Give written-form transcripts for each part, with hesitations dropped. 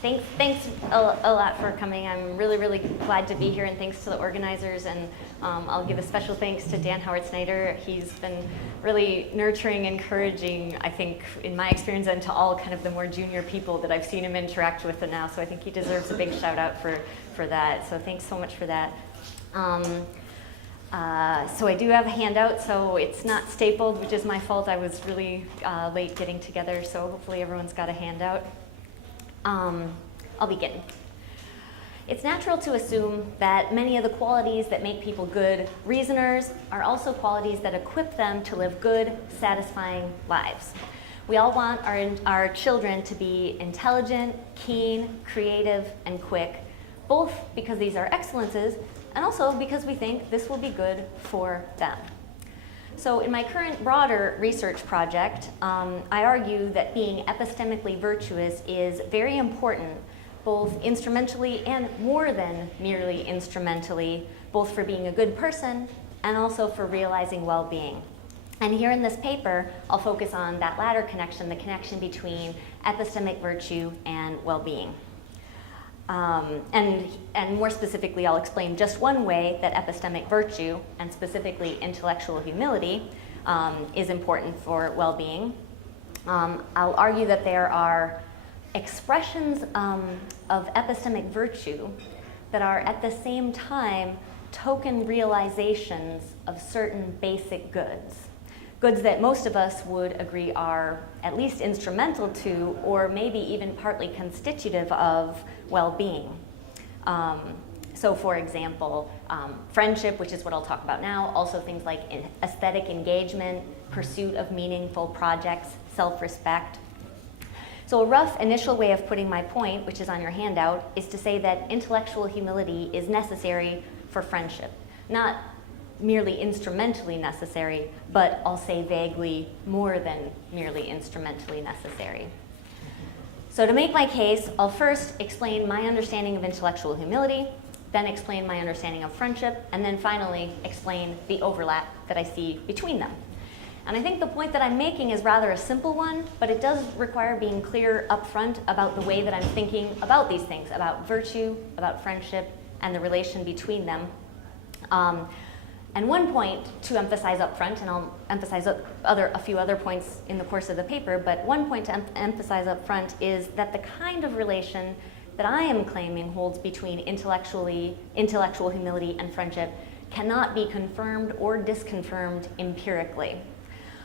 Thanks a lot for coming. I'm really glad to be here, and thanks to the organizers. And I'll give a special thanks to Dan Howard-Snyder. He's been really nurturing, encouraging, I think, in my experience, and to all kind of the more junior people that I've seen him interact with now. So I think he deserves a big shout out for that. So thanks so much for that. So I do have a handout, so it's not stapled, which is my fault. I was really late getting together, so hopefully everyone's got a handout. I'll begin. It's natural to assume that many of the qualities that make people good reasoners are also qualities that equip them to live good, satisfying lives. We all want our children to be intelligent, keen, creative, and quick, both because these are excellences and also because we think this will be good for them. So in my current broader research project, I argue that being epistemically virtuous is very important, both instrumentally and more than merely instrumentally, both for being a good person and also for realizing well-being. And here in this paper, I'll focus on that latter connection, the connection between epistemic virtue and well-being. And more specifically, I'll explain just one way that epistemic virtue, and specifically intellectual humility, is important for well-being. I'll argue that there are expressions of epistemic virtue that are at the same time token realizations of certain basic goods. Goods that most of us would agree are at least instrumental to, or maybe even partly constitutive of, well-being. So for example, friendship, which is what I'll talk about now, also things like aesthetic engagement, pursuit of meaningful projects, self-respect. So a rough initial way of putting my point, which is on your handout, is to say that intellectual humility is necessary for friendship. Not merely instrumentally necessary, but I'll say vaguely more than merely instrumentally necessary. So to make my case, I'll first explain my understanding of intellectual humility, then explain my understanding of friendship, and then finally explain the overlap that I see between them. And I think the point that I'm making is rather a simple one, but it does require being clear up front about the way that I'm thinking about these things, about virtue, about friendship, and the relation between them. And one point to emphasize up front, and I'll emphasize a few other points in the course of the paper, but one point to emphasize up front is that the kind of relation that I am claiming holds between intellectual humility and friendship cannot be confirmed or disconfirmed empirically.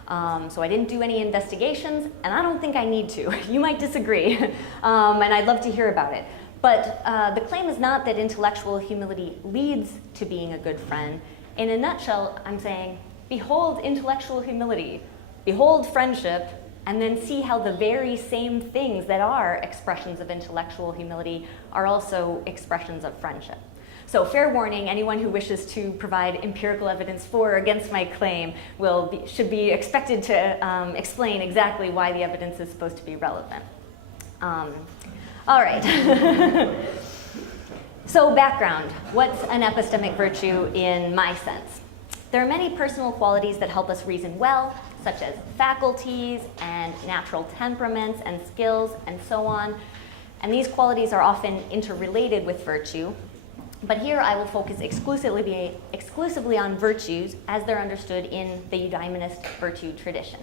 So I didn't do any investigations, and I don't think I need to. You might disagree, and I'd love to hear about it. But the claim is not that intellectual humility leads to being a good friend. In a nutshell, I'm saying, behold intellectual humility, behold friendship, and then see how the very same things that are expressions of intellectual humility are also expressions of friendship. So fair warning, anyone who wishes to provide empirical evidence for or against my claim should be expected to explain exactly why the evidence is supposed to be relevant. All right. So background, what's an epistemic virtue in my sense? There are many personal qualities that help us reason well, such as faculties and natural temperaments and skills and so on. And these qualities are often interrelated with virtue. But here I will focus exclusively on virtues as they're understood in the eudaemonist virtue tradition.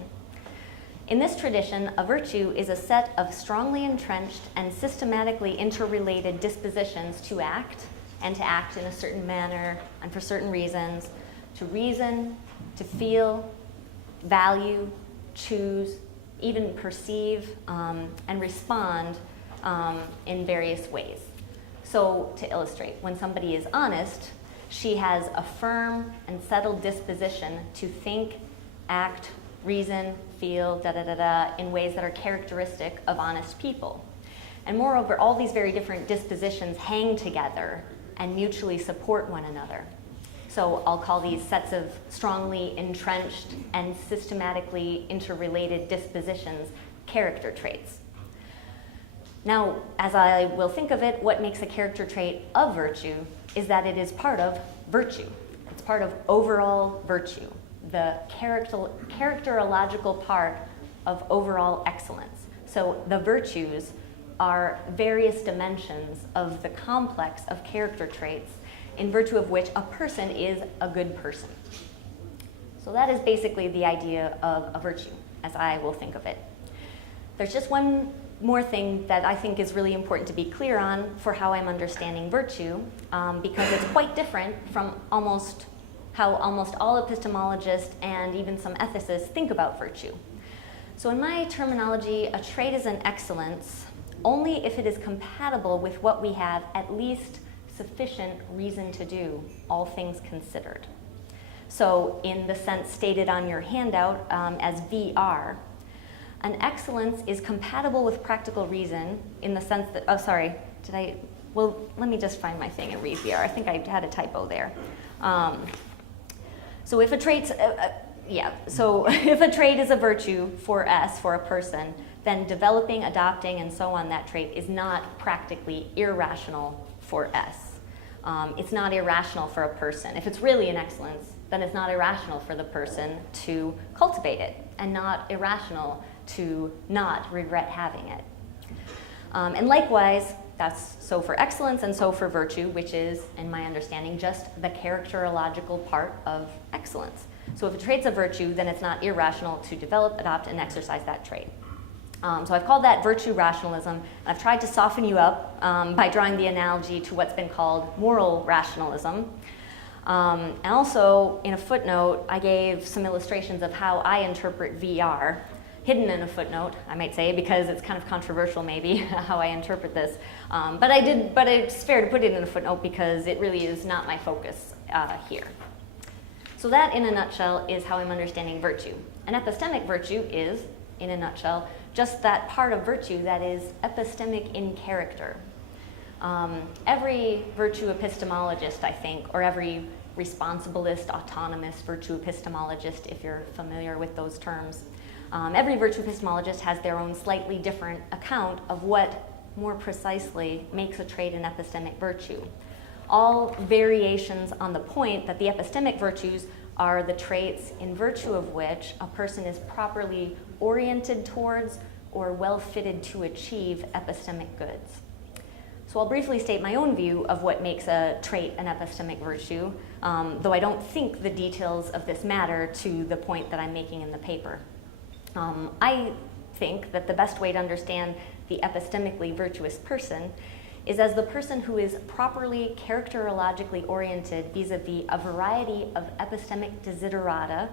In this tradition, a virtue is a set of strongly entrenched and systematically interrelated dispositions to act, and to act in a certain manner and for certain reasons, to reason, to feel, value, choose, even perceive, and respond in various ways. So to illustrate, when somebody is honest, she has a firm and settled disposition to think, act, reason, feel, in ways that are characteristic of honest people. And moreover, all these very different dispositions hang together and mutually support one another. So I'll call these sets of strongly entrenched and systematically interrelated dispositions character traits. Now, as I will think of it, what makes a character trait of virtue is that it is part of virtue. It's part of overall virtue, the characterological part of overall excellence. So the virtues are various dimensions of the complex of character traits in virtue of which a person is a good person. So that is basically the idea of a virtue, as I will think of it. There's just one more thing that I think is really important to be clear on for how I'm understanding virtue, because it's quite different from how almost all epistemologists and even some ethicists think about virtue. So in my terminology, a trait is an excellence only if it is compatible with what we have at least sufficient reason to do, all things considered. So in the sense stated on your handout as VR, an excellence is compatible with practical reason in the sense that, well, let me just find my thing and read VR. I think I had a typo there. So if a trait is a virtue for S, for a person, then developing, adopting, and so on that trait is not practically irrational for S. It's not irrational for a person. If it's really an excellence, then it's not irrational for the person to cultivate it, and not irrational to not regret having it. And likewise, that's so for excellence and so for virtue, which is, in my understanding, just the characterological part of excellence. So if a trait's a virtue, then it's not irrational to develop, adopt, and exercise that trait. So I've called that virtue rationalism, and I've tried to soften you up by drawing the analogy to what's been called moral rationalism. And also, in a footnote, I gave some illustrations of how I interpret VR, hidden in a footnote, I might say, because it's kind of controversial maybe how I interpret this. But it's fair to put it in a footnote because it really is not my focus here. So that, in a nutshell, is how I'm understanding virtue. An epistemic virtue is, in a nutshell, just that part of virtue that is epistemic in character. Every virtue epistemologist, I think, or every responsibilist, autonomous virtue epistemologist, if you're familiar with those terms, every virtue epistemologist has their own slightly different account of what more precisely makes a trait an epistemic virtue. All variations on the point that the epistemic virtues are the traits in virtue of which a person is properly oriented towards or well fitted to achieve epistemic goods. So I'll briefly state my own view of what makes a trait an epistemic virtue, though I don't think the details of this matter to the point that I'm making in the paper. I think that the best way to understand the epistemically virtuous person is as the person who is properly characterologically oriented vis-a-vis a variety of epistemic desiderata,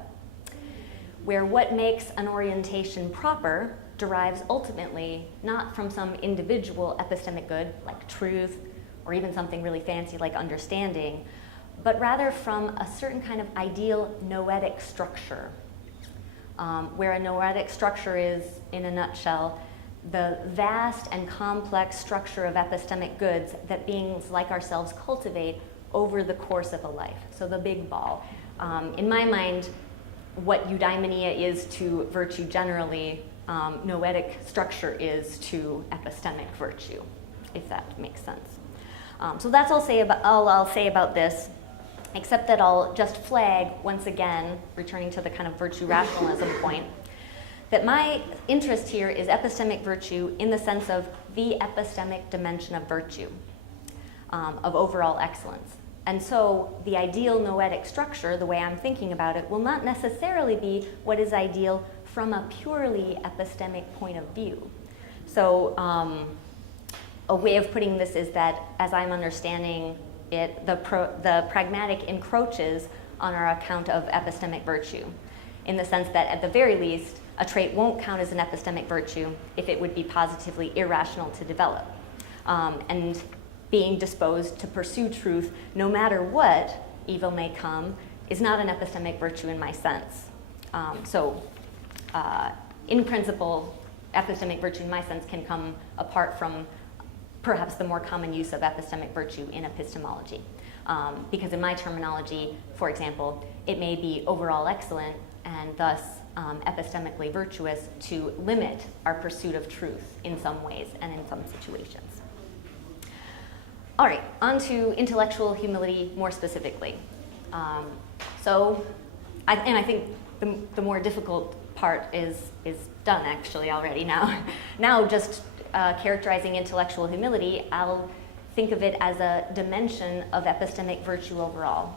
where what makes an orientation proper derives ultimately not from some individual epistemic good, like truth, or even something really fancy like understanding, but rather from a certain kind of ideal noetic structure, where a noetic structure is, in a nutshell, the vast and complex structure of epistemic goods that beings like ourselves cultivate over the course of a life. So the big ball. In my mind, what eudaimonia is to virtue generally, noetic structure is to epistemic virtue, if that makes sense. So that's all I'll say about this, except that I'll just flag once again, returning to the kind of virtue rationalism point, that my interest here is epistemic virtue in the sense of the epistemic dimension of virtue, of overall excellence. And so the ideal noetic structure, the way I'm thinking about it, will not necessarily be what is ideal from a purely epistemic point of view. So a way of putting this is that, as I'm understanding it, the pragmatic encroaches on our account of epistemic virtue, in the sense that, at the very least, a trait won't count as an epistemic virtue if it would be positively irrational to develop. And being disposed to pursue truth, no matter what evil may come, is not an epistemic virtue in my sense. In principle, epistemic virtue in my sense can come apart from perhaps the more common use of epistemic virtue in epistemology. Because in my terminology, for example, it may be overall excellent and thus epistemically virtuous to limit our pursuit of truth in some ways and in some situations. All right, on to intellectual humility more specifically. I think the more difficult part is done actually already now. Now just characterizing intellectual humility, I'll think of it as a dimension of epistemic virtue overall.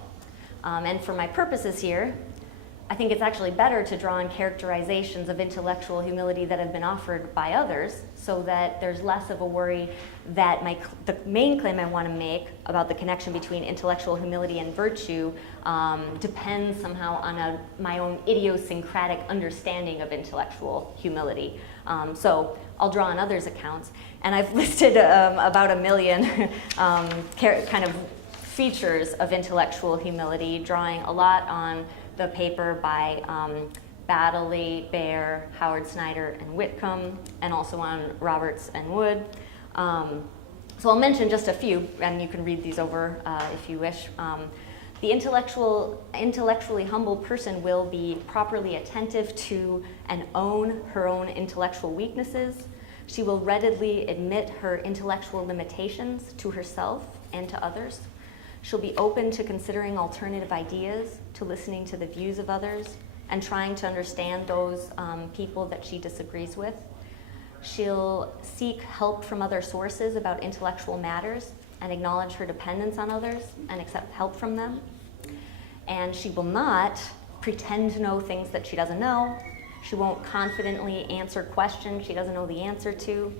And for my purposes here, I think it's actually better to draw on characterizations of intellectual humility that have been offered by others, so that there's less of a worry that the main claim I want to make about the connection between intellectual humility and virtue depends somehow on my own idiosyncratic understanding of intellectual humility. So I'll draw on others' accounts, and I've listed about 1 million kind of features of intellectual humility, drawing a lot on the paper by Baril, Baer, Howard Snyder, and Whitcomb, and also on Roberts and Wood. So I'll mention just a few, and you can read these over if you wish. The intellectually humble person will be properly attentive to and own her own intellectual weaknesses. She will readily admit her intellectual limitations to herself and to others. She'll be open to considering alternative ideas, to listening to the views of others, and trying to understand those people that she disagrees with. She'll seek help from other sources about intellectual matters and acknowledge her dependence on others and accept help from them. And she will not pretend to know things that she doesn't know. She won't confidently answer questions she doesn't know the answer to.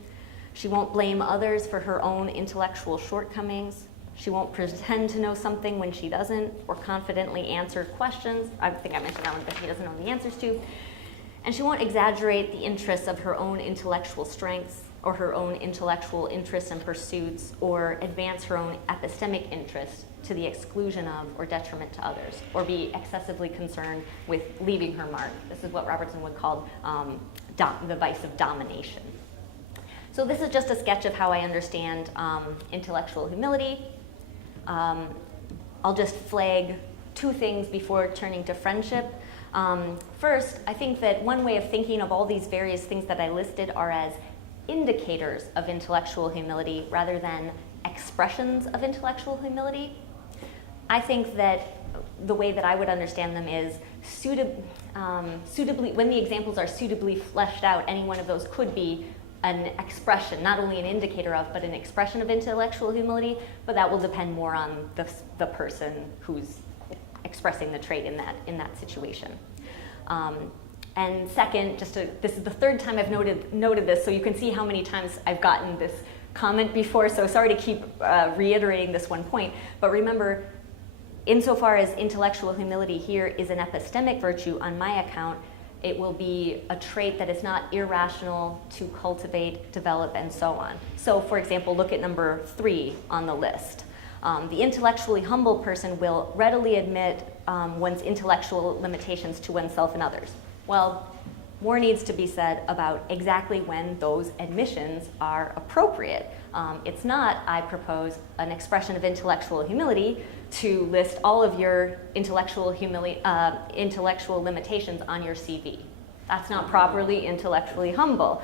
She won't blame others for her own intellectual shortcomings. She won't pretend to know something when she doesn't, or confidently answer questions, I think I mentioned that one, that she doesn't know the answers to. And she won't exaggerate the interests of her own intellectual strengths, or her own intellectual interests and pursuits, or advance her own epistemic interests to the exclusion of or detriment to others, or be excessively concerned with leaving her mark. This is what Robertson Wood called the vice of domination. So this is just a sketch of how I understand intellectual humility. I'll just flag 2 things before turning to friendship. First, I think that one way of thinking of all these various things that I listed are as indicators of intellectual humility rather than expressions of intellectual humility. I think that the way that I would understand them is suitably, when the examples are suitably fleshed out, any one of those could be an expression, not only an indicator of, but an expression of intellectual humility, but that will depend more on the person who's expressing the trait in that situation. And second, this is the 3rd time I've noted this, so you can see how many times I've gotten this comment before, so sorry to keep reiterating this one point, but remember, insofar as intellectual humility here is an epistemic virtue on my account, it will be a trait that is not irrational to cultivate, develop, and so on. So, for example, look at number 3 on the list. The intellectually humble person will readily admit one's intellectual limitations to oneself and others. Well, more needs to be said about exactly when those admissions are appropriate. It's not, I propose, an expression of intellectual humility to list all of your intellectual limitations on your CV. That's not properly intellectually humble.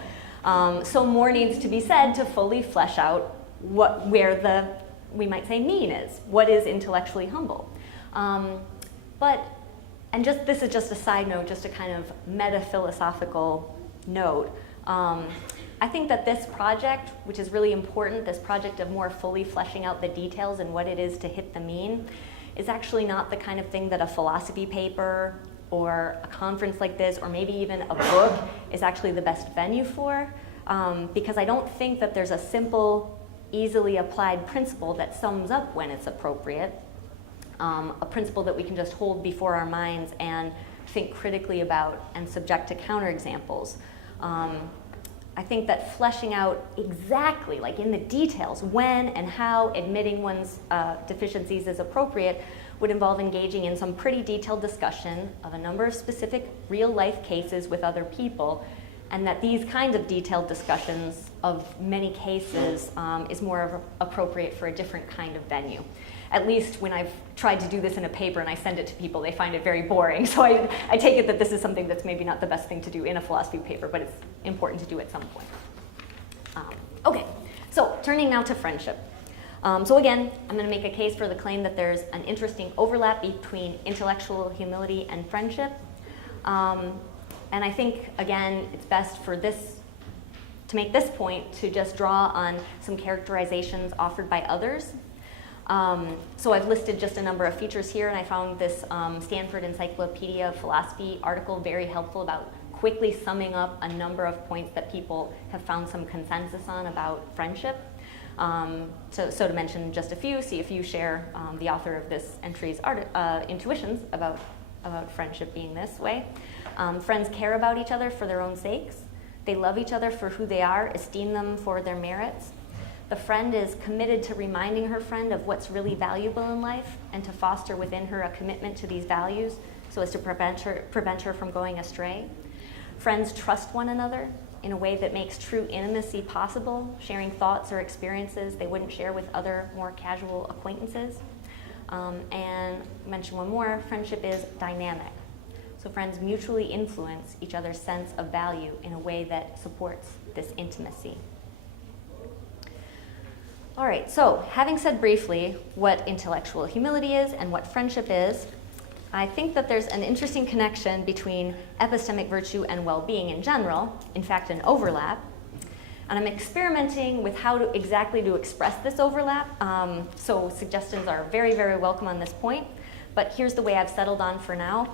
So more needs to be said to fully flesh out where the, we might say, mean is. What is intellectually humble? This is just a side note, just a kind of meta-philosophical note. I think that this project, which is really important, this project of more fully fleshing out the details and what it is to hit the mean, is actually not the kind of thing that a philosophy paper or a conference like this, or maybe even a book, is actually the best venue for, because I don't think that there's a simple, easily applied principle that sums up when it's appropriate, a principle that we can just hold before our minds and think critically about and subject to counterexamples. I think that fleshing out exactly, like in the details, when and how admitting one's deficiencies is appropriate would involve engaging in some pretty detailed discussion of a number of specific real-life cases with other people, and that these kinds of detailed discussions of many cases is more appropriate for a different kind of venue. At least when I've tried to do this in a paper and I send it to people, they find it very boring. So I take it that this is something that's maybe not the best thing to do in a philosophy paper, but it's important to do at some point. Okay, so turning now to friendship. So again, I'm going to make a case for the claim that there's an interesting overlap between intellectual humility and friendship. And I think, again, it's best for this to make this point, to just draw on some characterizations offered by others. So I've listed just a number of features here, and I found this Stanford Encyclopedia of Philosophy article very helpful about quickly summing up a number of points that people have found some consensus on about friendship. So to mention just a few, see if you share the author of this entry's intuitions about friendship being this way. Friends care about each other for their own sakes. They love each other for who they are, esteem them for their merits. The friend is committed to reminding her friend of what's really valuable in life and to foster within her a commitment to these values so as to prevent her from going astray. Friends trust one another in a way that makes true intimacy possible, sharing thoughts or experiences they wouldn't share with other more casual acquaintances. And mention one more, friendship is dynamic. So friends mutually influence each other's sense of value in a way that supports this intimacy. All right, so having said briefly what intellectual humility is and what friendship is, I think that there's an interesting connection between epistemic virtue and well-being in general, in fact, an overlap. And I'm experimenting with how exactly to express this overlap, so suggestions are very, very welcome on this point. But here's the way I've settled on for now,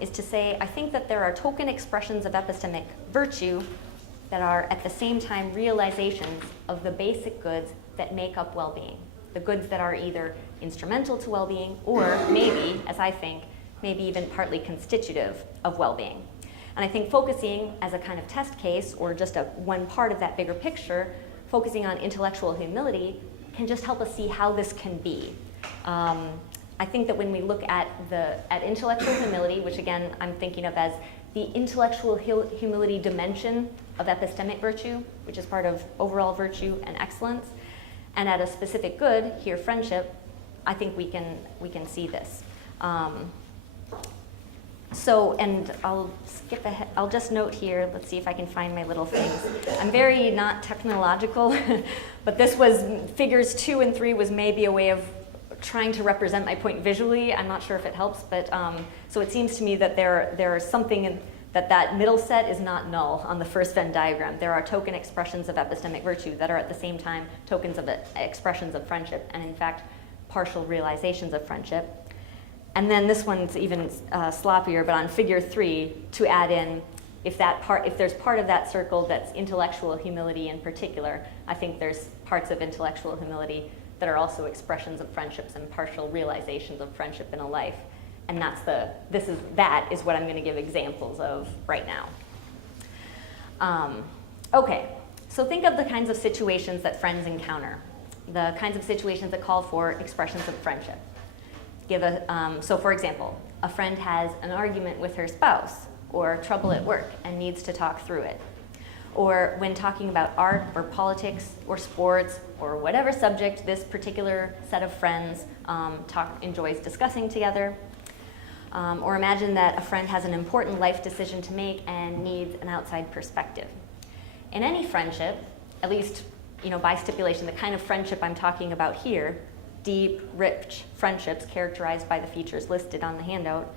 is to say I think that there are token expressions of epistemic virtue that are at the same time realizations of the basic goods that make up well-being, the goods that are either instrumental to well-being or maybe, as I think, maybe even partly constitutive of well-being. And I think focusing as a kind of test case or just one part of that bigger picture, focusing on intellectual humility can just help us see how this can be. I think that when we look at intellectual humility, which again I'm thinking of as the intellectual humility dimension of epistemic virtue, which is part of overall virtue and excellence, and at a specific good, here friendship, I think we can see this. So, and I'll skip ahead. I'll just note here, let's see if I can find my little things. I'm very not technological, but this was, figures 2 and 3 was maybe a way of trying to represent my point visually. I'm not sure if it helps, but so it seems to me that there is something that middle set is not null on the first Venn diagram. There are token expressions of epistemic virtue that are at the same time tokens of expressions of friendship, and in fact, partial realizations of friendship. And then this one's even sloppier, but on figure 3, to add in, if there's part of that circle that's intellectual humility in particular, I think there's parts of intellectual humility that are also expressions of friendships and partial realizations of friendship in a life. And that is what I'm going to give examples of right now. Okay, so think of the kinds of situations that friends encounter, the kinds of situations that call for expressions of friendship. So for example, a friend has an argument with her spouse or trouble at work and needs to talk through it. Or when talking about art or politics or sports or whatever subject this particular set of friends enjoys discussing together. Or imagine that a friend has an important life decision to make and needs an outside perspective. In any friendship, at least by stipulation, the kind of friendship I'm talking about here, deep, rich friendships characterized by the features listed on the handout,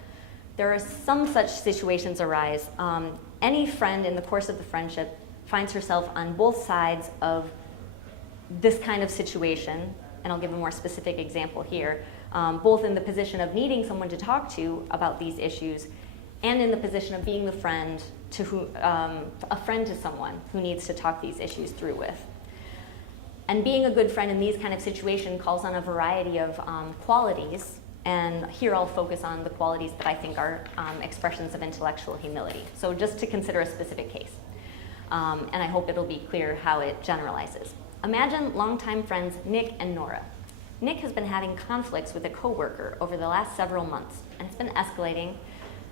there are some such situations arise. Any friend in the course of the friendship finds herself on both sides of this kind of situation, and I'll give a more specific example here, both in the position of needing someone to talk to about these issues and in the position of being the friend a friend to someone who needs to talk these issues through with. And being a good friend in these kind of situations calls on a variety of qualities, and here I'll focus on the qualities that I think are expressions of intellectual humility. So just to consider a specific case, and I hope it'll be clear how it generalizes. Imagine longtime friends Nick and Nora. Nick has been having conflicts with a coworker over the last several months, and it's been escalating,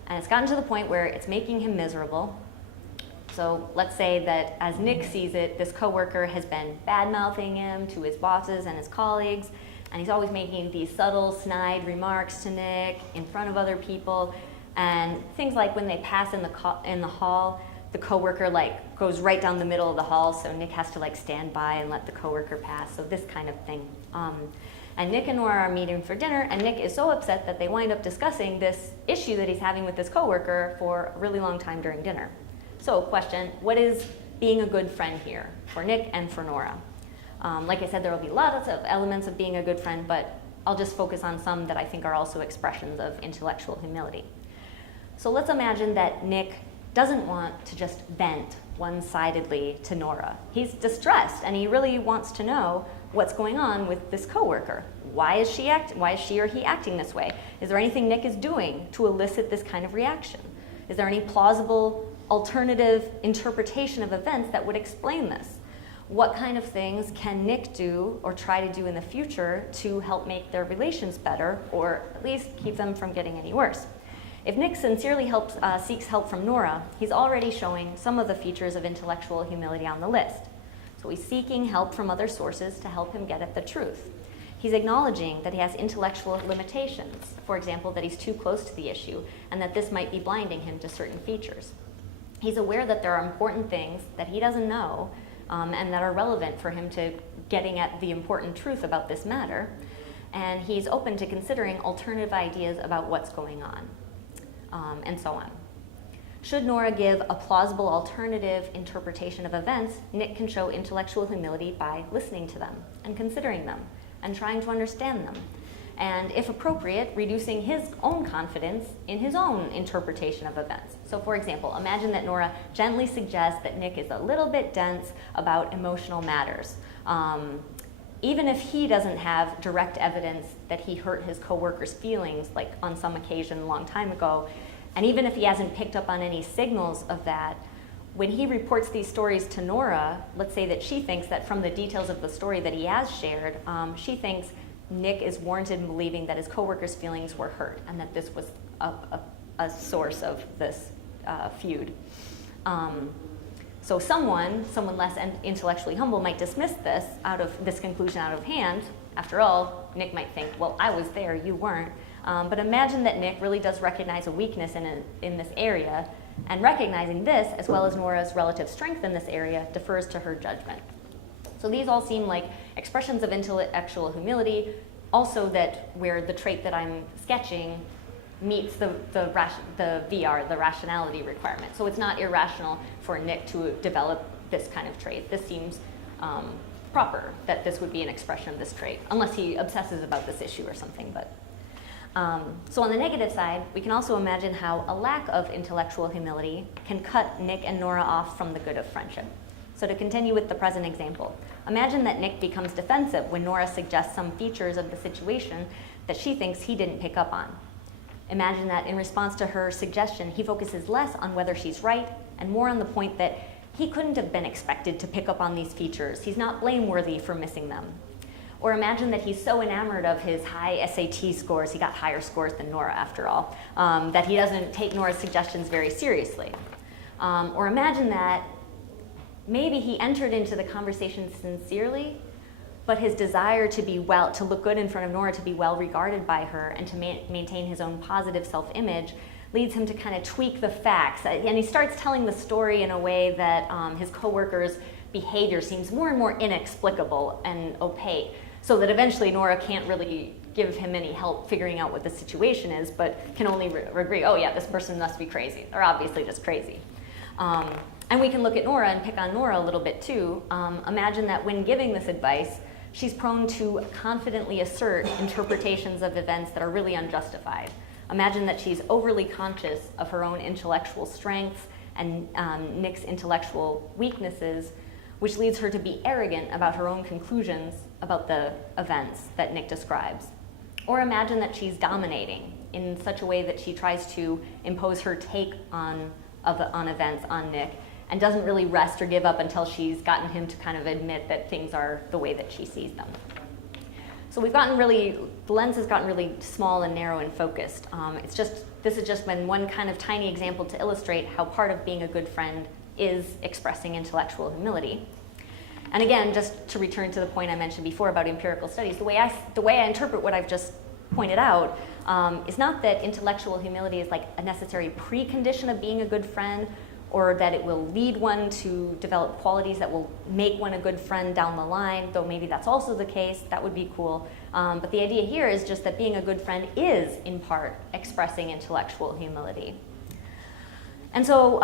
and it's gotten to the point where it's making him miserable. So let's say that as Nick sees it, this coworker has been bad-mouthing him to his bosses and his colleagues, and he's always making these subtle, snide remarks to Nick in front of other people, and things like when they pass in the hall, the coworker goes right down the middle of the hall, so Nick has to stand by and let the coworker pass. So this kind of thing. And Nick and Nora are meeting for dinner, and Nick is so upset that they wind up discussing this issue that he's having with this coworker for a really long time during dinner. So question, what is being a good friend here for Nick and for Nora. Like I said, there will be lots of elements of being a good friend, but I'll just focus on some that I think are also expressions of intellectual humility. So let's imagine that Nick doesn't want to just vent one-sidedly to Nora. He's distressed and he really wants to know what's going on with this coworker. Why is she or he acting this way? Is there anything Nick is doing to elicit this kind of reaction? Is there any plausible alternative interpretation of events that would explain this? What kind of things can Nick do or try to do in the future to help make their relations better, or at least keep them from getting any worse? If Nick sincerely seeks help from Nora, he's already showing some of the features of intellectual humility on the list. So he's seeking help from other sources to help him get at the truth. He's acknowledging that he has intellectual limitations, for example, that he's too close to the issue, and that this might be blinding him to certain features. He's aware that there are important things that he doesn't know, and that are relevant for him to getting at the important truth about this matter, and he's open to considering alternative ideas about what's going on, and so on. Should Nora give a plausible alternative interpretation of events, Nick can show intellectual humility by listening to them and considering them and trying to understand them, and if appropriate, reducing his own confidence in his own interpretation of events. So for example, imagine that Nora gently suggests that Nick is a little bit dense about emotional matters. Even if he doesn't have direct evidence that he hurt his coworker's feelings, like on some occasion a long time ago, and even if he hasn't picked up on any signals of that, when he reports these stories to Nora, let's say that she thinks that from the details of the story that he has shared, she thinks Nick is warranted in believing that his coworker's feelings were hurt and that this was a source of this feud. So someone less intellectually humble might dismiss this conclusion out of hand. After all, Nick might think, well, I was there, you weren't. But imagine that Nick really does recognize a weakness in this area, and recognizing this, as well as Nora's relative strength in this area, defers to her judgment. So these all seem like expressions of intellectual humility, also that where the trait that I'm sketching meets the VR, the rationality requirement. So it's not irrational for Nick to develop this kind of trait. This seems proper that this would be an expression of this trait, unless he obsesses about this issue or something. But so on the negative side, we can also imagine how a lack of intellectual humility can cut Nick and Nora off from the good of friendship. So to continue with the present example, imagine that Nick becomes defensive when Nora suggests some features of the situation that she thinks he didn't pick up on. Imagine that in response to her suggestion, he focuses less on whether she's right and more on the point that he couldn't have been expected to pick up on these features. He's not blameworthy for missing them. Or imagine that he's so enamored of his high SAT scores, he got higher scores than Nora after all, that he doesn't take Nora's suggestions very seriously. Or imagine that maybe he entered into the conversation sincerely, but his desire to look good in front of Nora, to be well regarded by her, and to maintain his own positive self-image leads him to kind of tweak the facts. And he starts telling the story in a way that his coworker's behavior seems more and more inexplicable and opaque, so that eventually Nora can't really give him any help figuring out what the situation is, but can only agree, oh yeah, this person must be crazy. They're obviously just crazy. And we can look at Nora and pick on Nora a little bit too. Imagine that when giving this advice, she's prone to confidently assert interpretations of events that are really unjustified. Imagine that she's overly conscious of her own intellectual strengths and Nick's intellectual weaknesses, which leads her to be arrogant about her own conclusions about the events that Nick describes. Or imagine that she's dominating in such a way that she tries to impose her take on events on Nick, and doesn't really rest or give up until she's gotten him to kind of admit that things are the way that she sees them. So the lens has gotten really small and narrow and focused. This has just been one kind of tiny example to illustrate how part of being a good friend is expressing intellectual humility. And again, just to return to the point I mentioned before about empirical studies, the way I interpret what I've just pointed out is not that intellectual humility is like a necessary precondition of being a good friend, or that it will lead one to develop qualities that will make one a good friend down the line, though maybe that's also the case. That would be cool. But the idea here is just that being a good friend is, in part, expressing intellectual humility. And so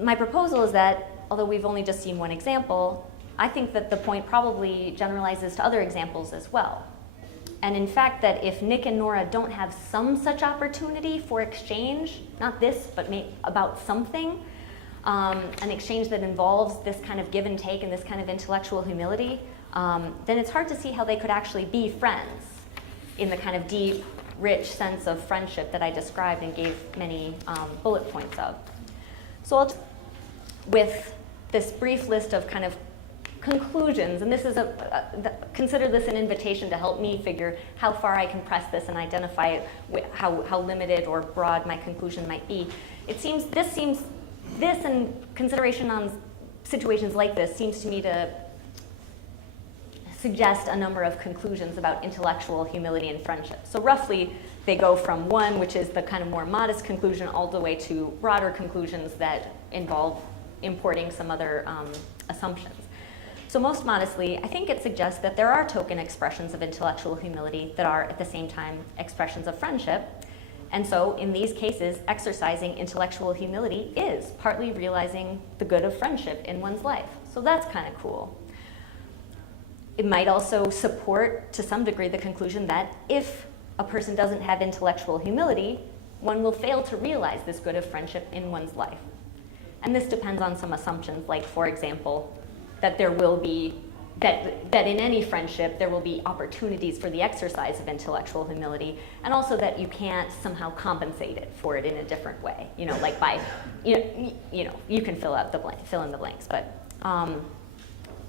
my proposal is that although we've only just seen one example, I think that the point probably generalizes to other examples as well. And in fact, that if Nick and Nora don't have some such opportunity for exchange, not this, but about something, an exchange that involves this kind of give and take and this kind of intellectual humility, then it's hard to see how they could actually be friends in the kind of deep, rich sense of friendship that I described and gave many bullet points of. So with this brief list of kind of conclusions, and this is consider this an invitation to help me figure how far I can press this and identify how limited or broad my conclusion might be. This and consideration on situations like this seems to me to suggest a number of conclusions about intellectual humility and friendship. So roughly, they go from one, which is the kind of more modest conclusion, all the way to broader conclusions that involve importing some other assumptions. So most modestly, I think it suggests that there are token expressions of intellectual humility that are at the same time expressions of friendship. And so in these cases, exercising intellectual humility is partly realizing the good of friendship in one's life. So that's kind of cool. It might also support, to some degree, the conclusion that if a person doesn't have intellectual humility, one will fail to realize this good of friendship in one's life. And this depends on some assumptions, like, for example, that there will be, that in any friendship, there will be opportunities for the exercise of intellectual humility, and also that you can't somehow compensate it for it in a different way, like by, you can fill in the blanks, but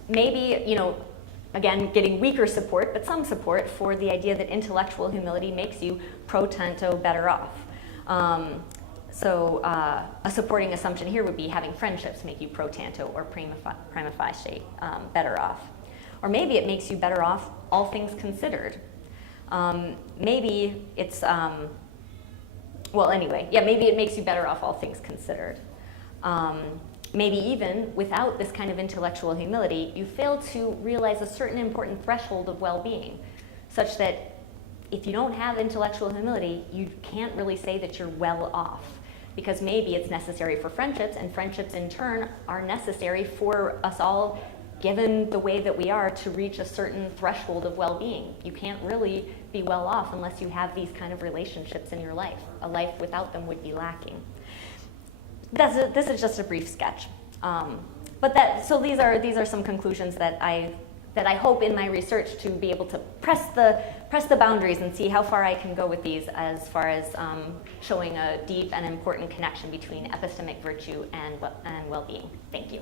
maybe, again, getting weaker support, but some support for the idea that intellectual humility makes you pro tanto better off. So a supporting assumption here would be having friendships make you pro tanto or prima facie better off. Or maybe it makes you better off, all things considered. Maybe it's, maybe it makes you better off, all things considered. Maybe even without this kind of intellectual humility, you fail to realize a certain important threshold of well-being, such that if you don't have intellectual humility, you can't really say that you're well off, because maybe it's necessary for friendships, and friendships in turn are necessary for us all, given the way that we are, to reach a certain threshold of well-being. You can't really be well off unless you have these kind of relationships in your life. A life without them would be lacking. This is just a brief sketch. So these are some conclusions that I hope in my research to be able to press the boundaries and see how far I can go with these, as far as showing a deep and important connection between epistemic virtue and well-being. Thank you.